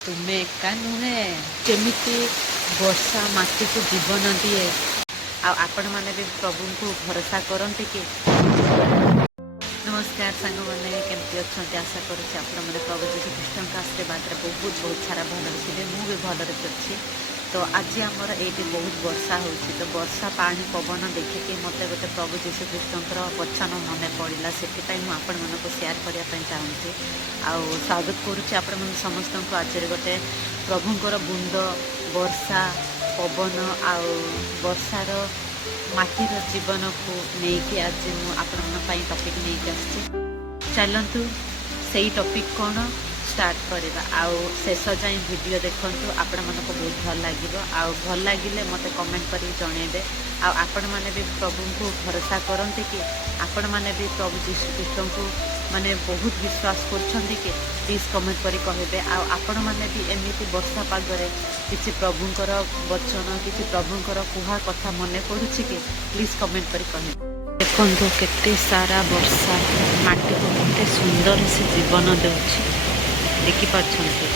ତୁମେ ଏକା ନୁହେଁ। ଯେମିତି ବର୍ଷା ମାଟିକୁ ଜୀବନ ଦିଏ, ଆଉ ଆପଣମାନେ ବି ପ୍ରଭୁଙ୍କୁ ଭରସା କରନ୍ତି କି? ନମସ୍କାର ସାଙ୍ଗମାନେ, କେମିତି ଅଛନ୍ତି? ଆଶା କରୁଛି ଆପଣମାନେ ପ୍ରଭୁ ଯୀଶୁ ଖ୍ରୀଷ୍ଟଙ୍କ ଆଶୀର୍ବାଦରେ ବହୁତ ସାରା ଭଲରେ ଥିବେ। ମୁଁ ବି ଭଲରେ ଅଛି। ତ ଆଜି ଆମର ଏଇଠି ବହୁତ ବର୍ଷା ହେଉଛି। ତ ବର୍ଷା ପାଣି ପବନ ଦେଖିକି ମୋତେ ଗୋଟେ ପ୍ରଭୁ ଯୀଶୁ ଖ୍ରୀଷ୍ଟଙ୍କର ବଚନ ମନେ ପଡ଼ିଲା। ସେଥିପାଇଁ ମୁଁ ଆପଣମାନଙ୍କୁ ସେୟାର କରିବା ପାଇଁ ଚାହୁଁଛି। ଆଉ ସ୍ୱାଗତ କରୁଛି ଆପଣମାନେ ସମସ୍ତଙ୍କୁ। ଆଜିର ଗୋଟେ ପ୍ରଭୁଙ୍କର ବୁନ୍ଦ, ବର୍ଷା, ପବନ ଆଉ ବର୍ଷାର ମାଟିର ଜୀବନକୁ ନେଇକି ଆଜି ମୁଁ ଆପଣମାନଙ୍କ ପାଇଁ ଟପିକ୍ ନେଇକି ଆସିଛି। ଚାଲନ୍ତୁ ସେଇ ଟପିକ୍ କ'ଣ ଷ୍ଟାର୍ଟ କରିବା। ଆଉ ଶେଷ ଯାଏଁ ଭିଡ଼ିଓ ଦେଖନ୍ତୁ, ଆପଣମାନଙ୍କୁ ବହୁତ ଭଲ ଲାଗିବ। ଆଉ ଭଲ ଲାଗିଲେ ମୋତେ କମେଣ୍ଟ କରିକି ଜଣାଇବେ। ଆଉ ଆପଣମାନେ ବି ପ୍ରଭୁଙ୍କୁ ଭରସା କରନ୍ତି କି? ଆପଣମାନେ ବି ପ୍ରଭୁ ଯୀଶୁ ଖ୍ରୀଷ୍ଟଙ୍କୁ ମାନେ ବହୁତ ବିଶ୍ୱାସ କରୁଛନ୍ତି କି? ପ୍ଲିଜ୍ କମେଣ୍ଟ କରି କହିବେ। ଆଉ ଆପଣମାନେ ବି ଏମିତି ବର୍ଷା ପାଗରେ କିଛି ପ୍ରଭୁଙ୍କର ବଚନ, କିଛି ପ୍ରଭୁଙ୍କର କୁହା କଥା ମନେ ପଡ଼ୁଛି କି? ପ୍ଲିଜ୍ କମେଣ୍ଟ କରି କହିବେ। ଦେଖନ୍ତୁ କେତେ ସାରା ବର୍ଷା ମାଟିକୁ କେତେ ସୁନ୍ଦର ସେ ଜୀବନ ଦେଉଛି। ଦେଖିପାରୁଛନ୍ତି?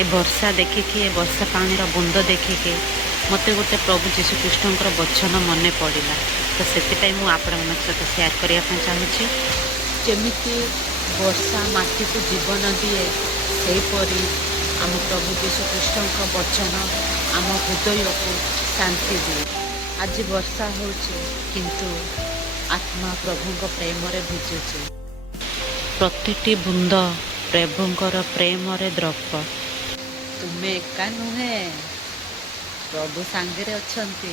ଏ ବର୍ଷା ଦେଖିକି, ଏ ବର୍ଷା ପାଣିର ବୁନ୍ଦ ଦେଖିକି ମୋତେ ଗୋଟେ ପ୍ରଭୁ ଯୀଶୁ ଖ୍ରୀଷ୍ଟଙ୍କର ବଚନ ମନେ ପଡ଼ିଲା। ତ ସେଥିପାଇଁ ମୁଁ ଆପଣମାନଙ୍କ ସହିତ ସେୟାର କରିବା ପାଇଁ ଚାହୁଁଛି। ଯେମିତି ବର୍ଷା ମାଟିକୁ ଜୀବନ ଦିଏ, ସେହିପରି ଆମ ପ୍ରଭୁ ଯୀଶୁ ଖ୍ରୀଷ୍ଟଙ୍କ ବଚନ ଆମ ହୃଦୟକୁ ଶାନ୍ତି ଦିଏ। ଆଜି ବର୍ଷା ହେଉଛି, କିନ୍ତୁ ଆତ୍ମା ପ୍ରଭୁଙ୍କ ପ୍ରେମରେ ଭିଜୁଛି। ପ୍ରତିଟି ବୁନ୍ଦ ପ୍ରଭୁଙ୍କର ପ୍ରେମରେ ଦ୍ରବ। ତୁମେ ଏକା ନୁହେଁ, ପ୍ରଭୁ ସାଙ୍ଗରେ ଅଛନ୍ତି।